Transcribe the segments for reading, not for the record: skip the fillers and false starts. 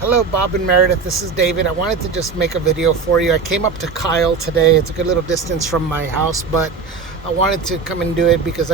Hello, Bob and Meredith. This is David. I wanted to just make a video for you. I came up to Kyle today. It's a good little distance from my house, but I wanted to come and do it because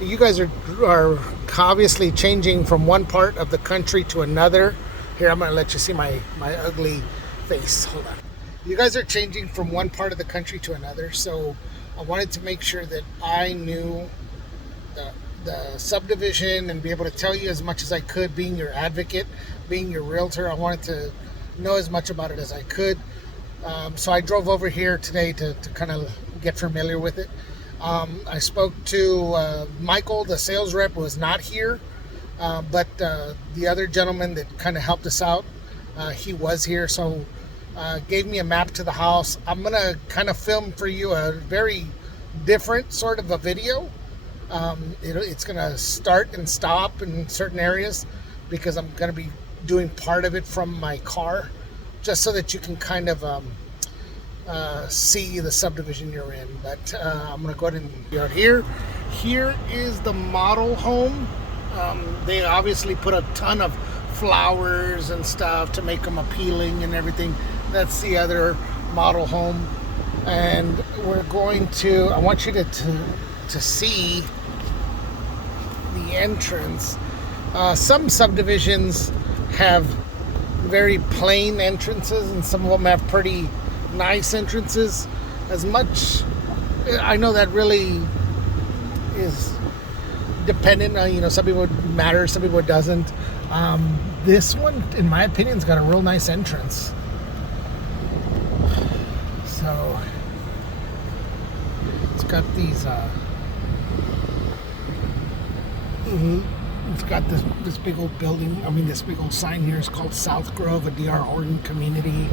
you guys are obviously changing from one part of the country to another. Here, I'm going to let you see my ugly face. Hold on. You guys are changing from one part of the country to another, so I wanted to make sure that I knew the subdivision and be able to tell you as much as I could, being your advocate, being your realtor. I wanted to know as much about it as I could. So I drove over here today to kind of get familiar with it. I spoke to Michael, the sales rep, was not here, but the other gentleman that kind of helped us out, he was here. So gave me a map to the house. I'm going to kind of film for you a very different sort of a video. It's going to start and stop in certain areas because I'm going to be doing part of it from my car, just so that you can kind of see the subdivision you're in. But I'm going to go ahead and get here. Here is the model home. They obviously put a ton of flowers and stuff to make them appealing and everything. That's the other model home. And I want you to see the entrance. Some subdivisions have very plain entrances and some of them have pretty nice entrances. I know that really is dependent on, some people it matters, some people it doesn't. This one, in my opinion, has got a real nice entrance. So it's got these it's got this big old building. This big old sign here is called South Grove, a D.R. Horton community.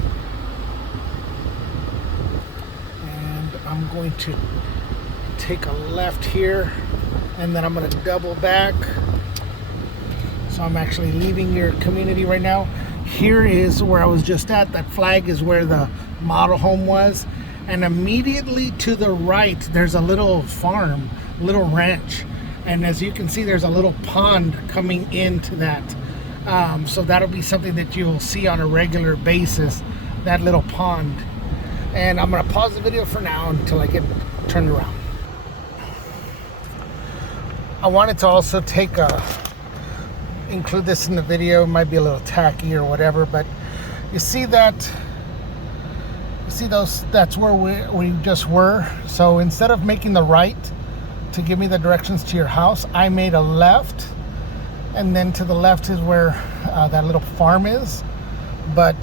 And I'm going to take a left here, and then I'm going to double back. So I'm actually leaving your community right now. Here is where I was just at. That flag is where the model home was. And immediately to the right, there's a little farm, little ranch. And as you can see, there's a little pond coming into that. So that'll be something that you'll see on a regular basis, that little pond. And I'm going to pause the video for now until I get turned around. I wanted to also include this in the video. It might be a little tacky or whatever, but you see that? That's where we just were. So instead of making the right to give me the directions to your house, I made a left, and then to the left is where that little farm is. But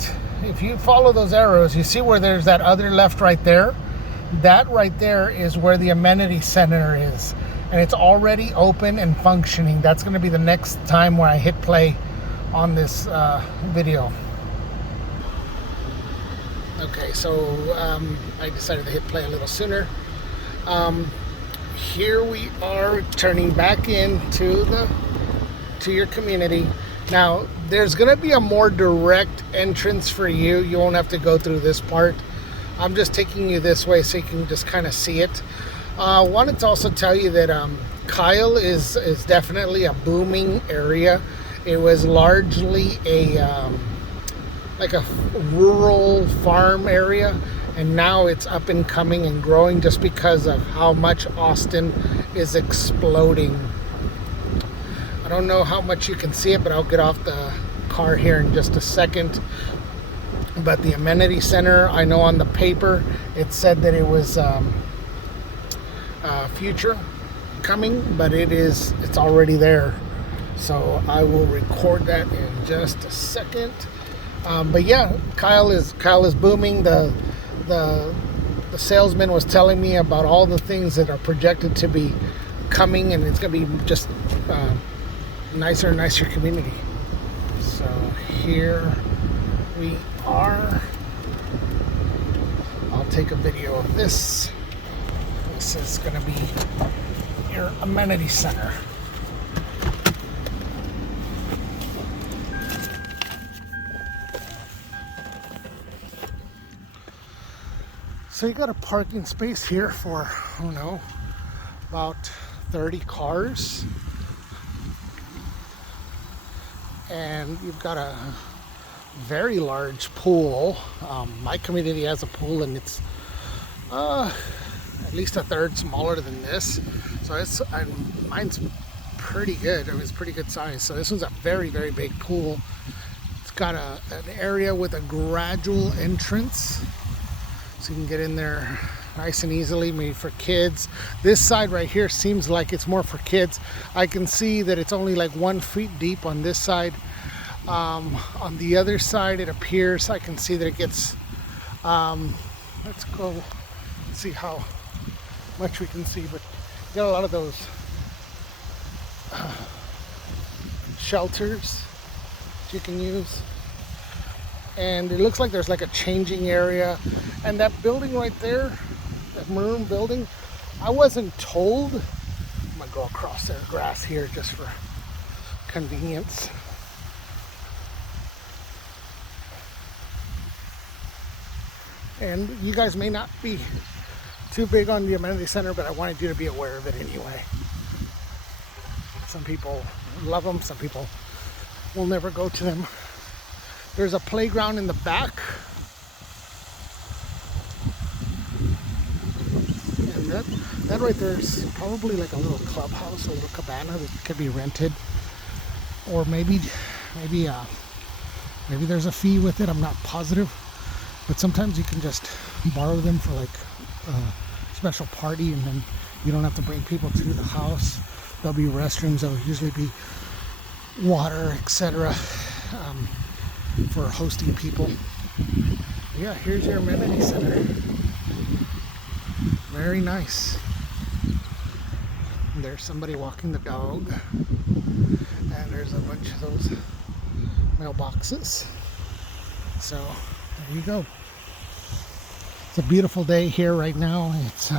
if you follow those arrows, you see where there's that other left right there. That right there is where the amenity center is, and it's already open and functioning. That's going to be the next time where I hit play on this video. Okay, so I decided to hit play a little sooner. Here we are turning back into your community. Now, there's going to be a more direct entrance for you. You won't have to go through this part. I'm just taking you this way so you can just kind of see it. I wanted to also tell you that Kyle is definitely a booming area. It was largely like a rural farm area, and now it's up and coming and growing just because of how much Austin is exploding. I don't know how much you can see it, but I'll get off the car here in just a second. But the amenity center, I know on the paper it said that it was future coming, but it's already there. So I will record that in just a second. But yeah, Kyle is booming. The salesman was telling me about all the things that are projected to be coming, and it's going to be just nicer and nicer community. So here we are. I'll take a video of this. This is going to be your amenity center. So you got a parking space here for, about 30 cars. And you've got a very large pool. My community has a pool, and it's at least a third smaller than this. So mine's pretty good. It was pretty good size. So this one's a very, very big pool. It's got an area with a gradual entrance, so you can get in there nice and easily, maybe for kids. This side right here seems like it's more for kids. I can see that it's only like 1 foot deep on this side. On the other side, it appears I can see that it gets, let's go see how much we can see, but you got a lot of those shelters that you can use. And it looks like there's like a changing area. And that building right there, that maroon building, I wasn't told. I'm gonna go across their grass here just for convenience. And you guys may not be too big on the amenity center, but I wanted you to be aware of it anyway. Some people love them, some people will never go to them. There's a playground in the back. And that right there is probably like a little clubhouse, a little cabana that could be rented. Or maybe there's a fee with it, I'm not positive. But sometimes you can just borrow them for like a special party, and then you don't have to bring people to the house. There'll be restrooms, there'll usually be water, etc. For hosting people. Yeah, here's your amenity center. Very nice. There's somebody walking the dog. And there's a bunch of those mailboxes. So there you go. It's a beautiful day here right now. It's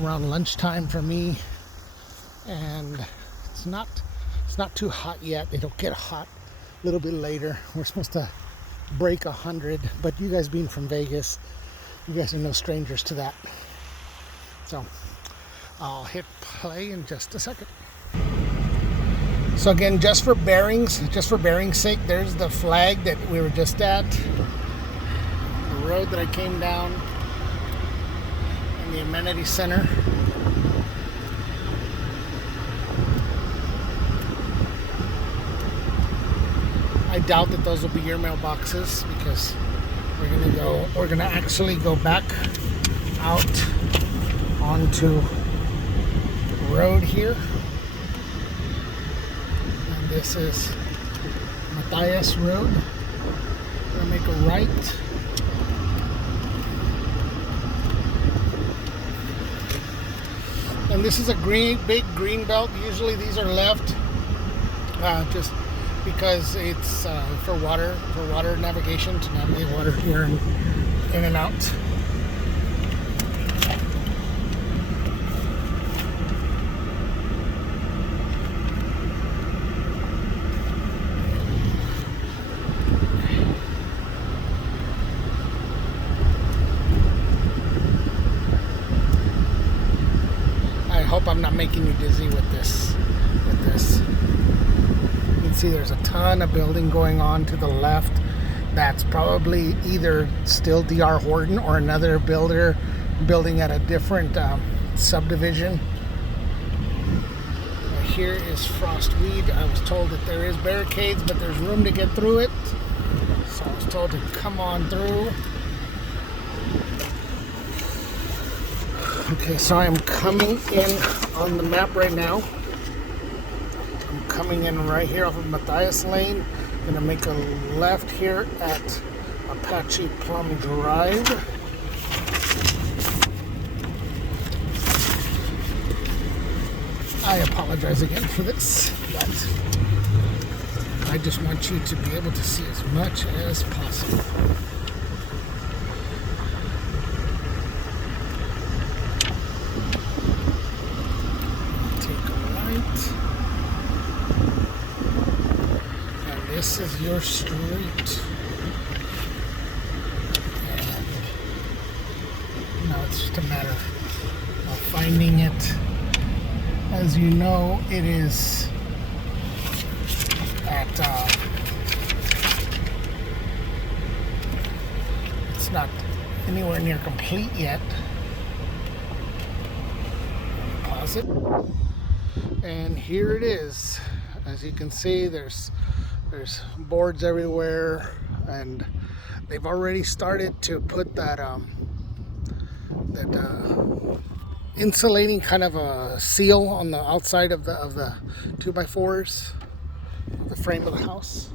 around lunchtime for me, and it's not too hot yet. It'll get hot a little bit later. We're supposed to break 100, but you guys being from Vegas, you guys are no strangers to that. So I'll hit play in just a second. So again, just for bearings sake, there's the flag that we were just at. The road that I came down in the amenity center. I doubt that those will be your mailboxes, because we're gonna actually go back out onto the road here. And this is Matthias Road. We're gonna make a right. And this is a big green belt. Usually these are left, just because it's for water navigation, to navigate water here and in and out. I hope I'm not making you dizzy with this. You can see there's a ton of building going on to the left. That's probably either still DR Horton or another builder building at a different subdivision. Here is Frostweed. I was told that there is barricades, but there's room to get through it. So I was told to come on through. Okay, so I'm coming in on the map right now. I'm coming in right here off of Matthias Lane. Gonna make a left here at Apache Plum Drive. I apologize again for this, but I just want you to be able to see as much as possible. This is your street. And now it's just a matter of finding it. As you know, it is at not anywhere near complete yet. Pause it. And here it is. As you can see, there's boards everywhere, and they've already started to put that insulating kind of a seal on the outside of the 2x4s, the frame of the house.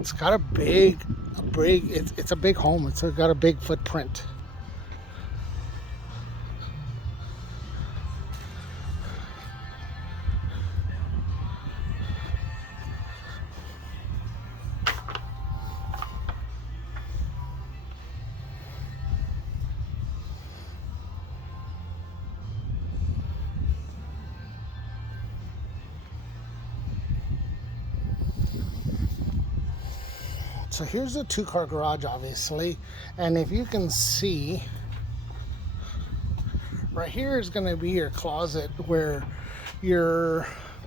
It's got a big it's a big home. It's got a big footprint. So here's a 2-car garage, obviously, and if you can see, right here is going to be your closet where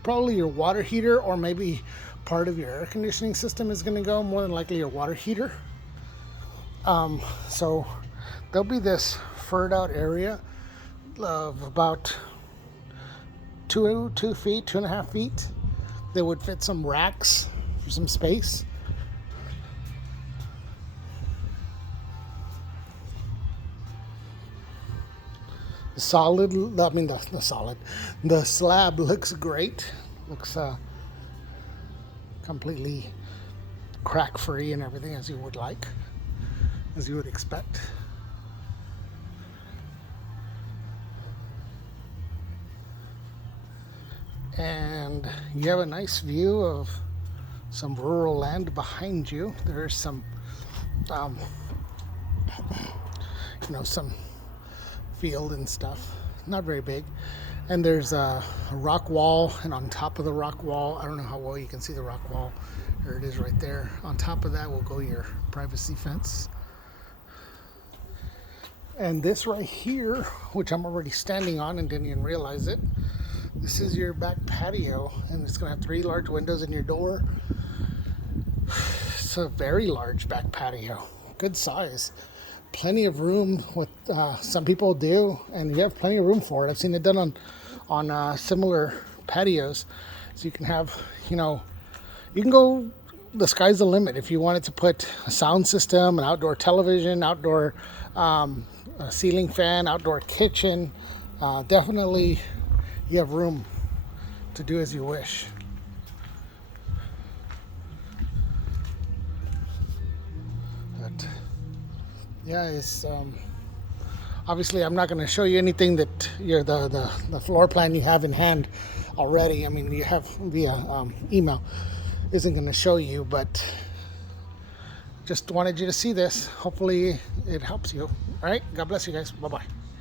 probably your water heater, or maybe part of your air conditioning system is going to go, more than likely your water heater. So there'll be this furred out area of about 2 feet, 2.5 feet, that would fit some racks for some space. The slab looks great. Looks completely crack free and everything, as you would like, as you would expect. And you have a nice view of some rural land behind you. There's some, some field and stuff, not very big, and there's a rock wall, and on top of the rock wall, I don't know how well you can see the rock wall, there it is right there. On top of that will go your privacy fence, and this right here, which I'm already standing on and didn't even realize it, this is your back patio, and it's gonna have 3 large windows in your door. It's a very large back patio, good size. Plenty of room. What some people do, and you have plenty of room for it. I've seen it done on similar patios. So you can have, you can go, the sky's the limit. If you wanted to put a sound system, an outdoor television, outdoor a ceiling fan, outdoor kitchen, definitely you have room to do as you wish. But yeah, it's obviously I'm not going to show you anything that the floor plan you have in hand already. I mean, you have via email, isn't going to show you, but just wanted you to see this. Hopefully it helps you. All right, God bless you guys. Bye bye.